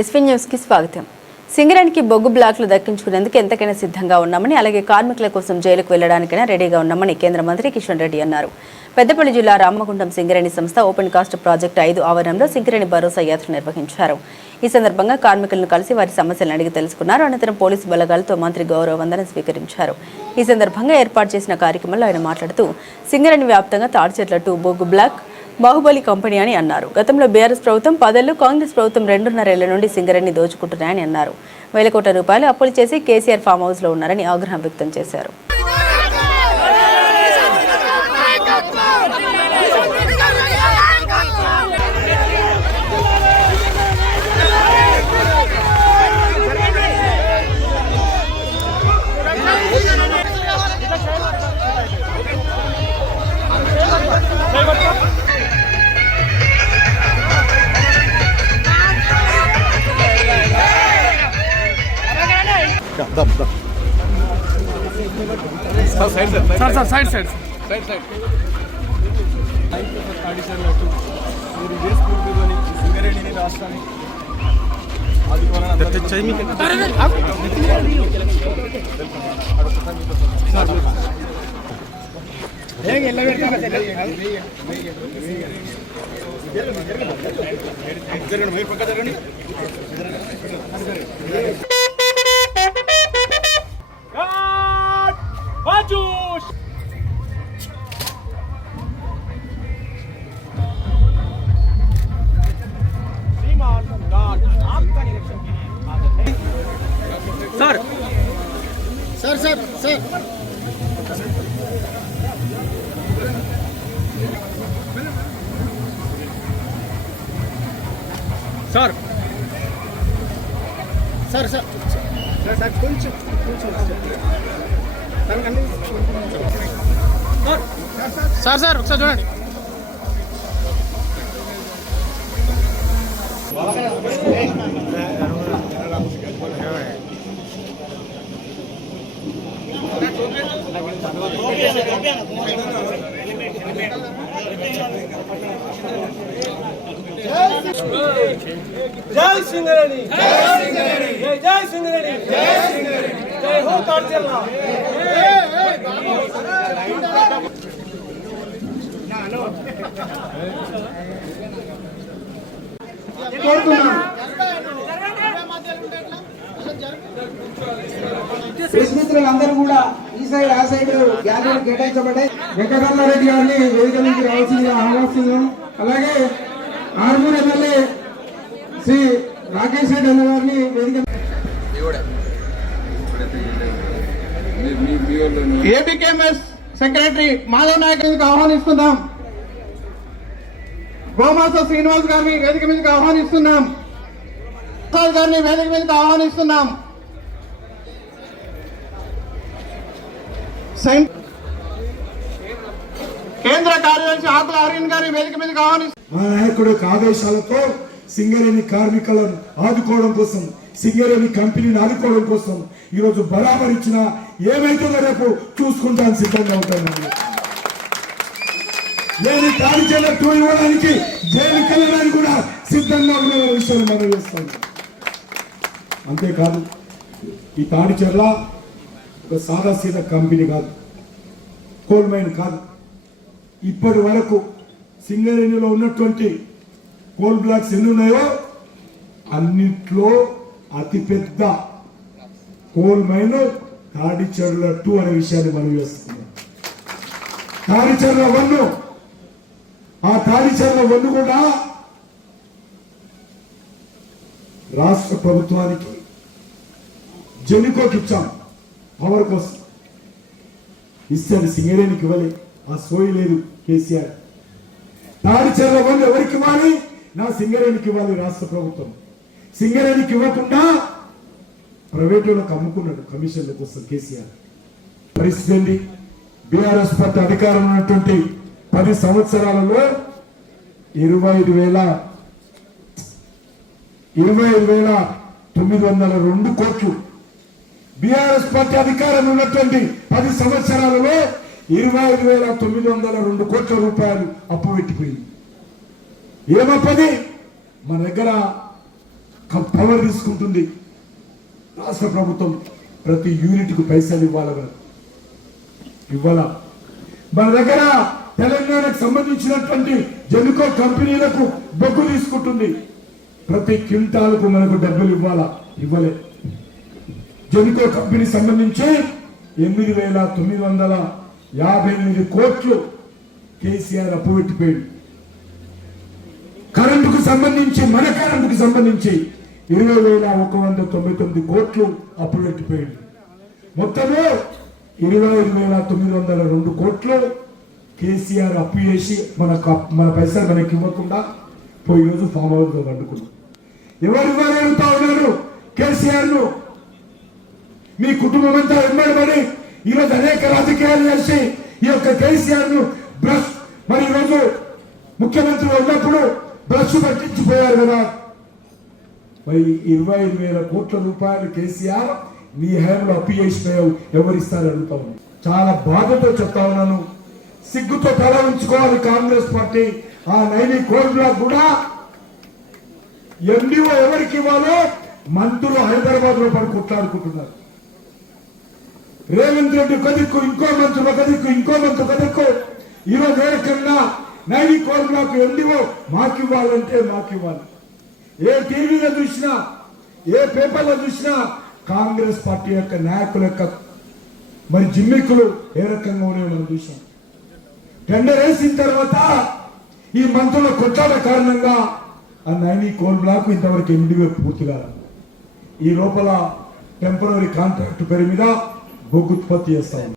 SV న్యూస్కి స్వాగతం. సింగరేణికి బొగ్గు బ్లాక్లు దక్కించుకునేందుకు ఎంతకైనా సిద్ధంగా ఉన్నామని, అలాగే కార్మికుల కోసం జైలుకు వెళ్లడానికైనా రెడీగా ఉన్నామని కేంద్ర మంత్రి కిషన్ రెడ్డి అన్నారు. పెద్దపల్లి జిల్లా రామగుండం సింగరేణి సంస్థ ఓపెన్ కాస్ట్ ప్రాజెక్టు 5 ఆవరణంలో సింగరేణి భరోసా యాత్ర నిర్వహించారు. ఈ సందర్భంగా కార్మికులను కలిసి వారి సమస్యలను అడిగి తెలుసుకున్నారు. అనంతరం పోలీసు బలగాలతో మంత్రి గౌరవ వందనం స్వీకరించారు. ఈ సందర్భంగా ఏర్పాటు చేసిన కార్యక్రమంలో ఆయన మాట్లాడుతూ సింగరేణి వ్యాప్తంగా తాడిచెట్ల 2 బొగ్గు బ్లాక్ బాహుబలి కంపెనీ అని అన్నారు. గతంలో బీఆర్ఎస్ ప్రభుత్వం 10 ఏళ్లు, కాంగ్రెస్ ప్రభుత్వం 2.5 ఏళ్ల నుండి సింగరేణి దోచుకుంటున్నాయని అన్నారు. 1,000 కోట్ల రూపాయలు అప్పులు చేసి కేసీఆర్ ఫామ్ హౌస్ లో ఉన్నారని ఆగ్రహం వ్యక్తం చేశారు. సార్ ఒకసారి చూడండి. జై సింగరేణి, జై సింగరేణి, జై హో తాడిచెర్ల. అందరూ కూడా ఈ సైడ్ ఆ సైడ్ గ్యాలరీ కేటాయించబడ్డాయి. వెంకటరామారెడ్డి గారిని వేదిక నుంచి రావాల్సిందిగా ఆహ్వానిస్తున్నాం. అలాగే ఆర్మూర్ ఎమ్మెల్యే శ్రీ రాకేష్ రెడ్డి అన్న గారిని వేదిక ఏబికేఎంఎస్ సెక్రటరీ మాధవ్ నాయక్ మీదకి ఆహ్వానిస్తున్నాం. గోమాస శ్రీనివాస్ గారిని వేదిక మీదకి ఆహ్వానిస్తున్నాం. గారిని వేదిక మీదకి ఆహ్వానిస్తున్నాం. కేంద్ర కార్యదర్శి ఆకుల అరవింద్ గారి వేదిక మీదకి ఆహ్వానిస్తున్నాం. మా నాయకుడు ఆదేశాలతో సింగరేణి కార్మికులను ఆదుకోవడం కోసం, సింగరేణి కంపెనీని ఆదుకోవడం కోసం ఈరోజు బరాబర్ ఇచ్చిన ఏమైతుందో రేపు చూసుకుంటాను సిద్ధంగా ఉంటాను. నేను తాడిచెర్ల 2 ఇవ్వడానికి జైలుకి వెళ్ళడానికి కూడా సిద్ధంగా ఉన్న విషయాన్ని మనం చేస్తాను. అంతేకాదు, ఈ తాడిచెర్ల ఒక సాదాసీద కంపెనీ కాదు, కోల్ మైన్ కాదు. ఇప్పటి వరకు సింగరేణిలో ఉన్నటువంటి కోల్ బ్లాక్స్ ఎన్ని ఉన్నాయో అన్నిట్లో అతిపెద్ద కోల్ మైన్ తాడిచెర్ల 2 అనే విషయాన్ని మనం చేస్తున్నాం. తాడిచెర్ల 1, ఆ తాడిచెర్ల 1 కూడా రాష్ట్ర ప్రభుత్వానికి జెనికోకి ఇచ్చాం పవర్ కోసం. ఇస్తాను, సింగరేణికి ఇవ్వలే. ఆ సోయి లేదు కేసీఆర్. తాడిచెర్ల 1 ఎవరికి ఇవ్వాలి? నా సింగరేణికి ఇవ్వాలి రాష్ట్ర ప్రభుత్వం. సింగరేణికి ఇవ్వకుండా ప్రైవేటులకు అమ్ముకున్నాడు కమిషన్ల కోసం కేసీఆర్. పరిస్థితి బీఆర్ఎస్ పార్టీ అధికారం ఉన్నటువంటి 10 సంవత్సరాలలో 25,902 కోట్లు. బీఆర్ఎస్ పార్టీ అధికారం ఉన్నటువంటి 10 సంవత్సరాలలో 25,902 కోట్ల రూపాయలు అప్పు పెట్టిపోయింది. ఏమప్పది? మన దగ్గర పవర్ తీసుకుంటుంది. రాష్ట్ర ప్రభుత్వం ప్రతి యూనిట్కు పైసలు ఇవ్వాల మన దగ్గర తెలంగాణకు సంబంధించినటువంటి జెన్కో కంపెనీలకు బొగ్గు తీసుకుంటుంది. ప్రతి క్వింటాలకు మనకు డబ్బులు ఇవ్వలే. జెన్కో కంపెనీ సంబంధించి 8,958 కోట్లు కేసీఆర్ అప్పు పెట్టిపోయింది. కరెంటుకు సంబంధించి మన కరెంటుకు సంబంధించి 20,199 కోట్లు అప్పు పెట్టిపోయింది. మొత్తము 25,902 కోట్లు కేసీఆర్ అప్పు చేసి మన పైసలు మనకి ఇవ్వకుండా పోయి రోజు ఫామ్ హౌస్ లో వండుకున్నాం. ఎవరు ఇవ్వగలుగుతా ఉన్నారు కేసీఆర్ ను? మీ కుటుంబం అంతా వెంబడబడి ఈరోజు అనేక రాజకీయాలు చేసి ఈ యొక్క కేసీఆర్ ను బ్రష్ మరి ఈరోజు ముఖ్యమంత్రి ఉన్నప్పుడు బ్రష్ పట్టించిపోయారు కదా. మరి 25,000 కోట్ల రూపాయలు కేసీఆర్ నీ హయాంలో అప్పు చేసిపోయావు, ఎవరిస్తారు అడుగుతా ఉన్నాను. చాలా బాధతో చెప్తా ఉన్నాను. సిగ్గుతో తల ఉంచుకోవాలి కాంగ్రెస్ పార్టీ. ఆ నైని కోల్ బ్లాక్ కూడా ఎండిఓ ఎవరికి ఇవ్వాలో మంత్రులు హైదరాబాద్ లో పడి కొట్లాడుకుంటున్నారు. రేవంత్ రెడ్డి ఒక దిక్కు, ఇంకో మంత్రి ఒక దిక్కు, ఇంకో మంత్రి ఒక దిక్కు. ఈరోజు ఏ రకంగా నైని కోల్ బ్లాక్ ఎండిఓ మాకు ఇవ్వాలి. ఏ టీవీలో చూసినా, ఏ పేపర్లో చూసినా కాంగ్రెస్ పార్టీ యొక్క నాయకుల యొక్క మరి జిమ్మిక్కులు ఏ రకంగా ఉన్నాయో మనం చూసాం. టెండర్ వేసిన తర్వాత ఈ మంత్రుల కొట్లాట కారణంగా ఆ నైని కోల్ బ్లాక్ ఇంతవరకు ఎండివే పూర్తిగా ఈ లోపల టెంపరీ కాంట్రాక్ట్ పేరు మీద బొగ్గు ఉత్పత్తి చేస్తా ఉంది.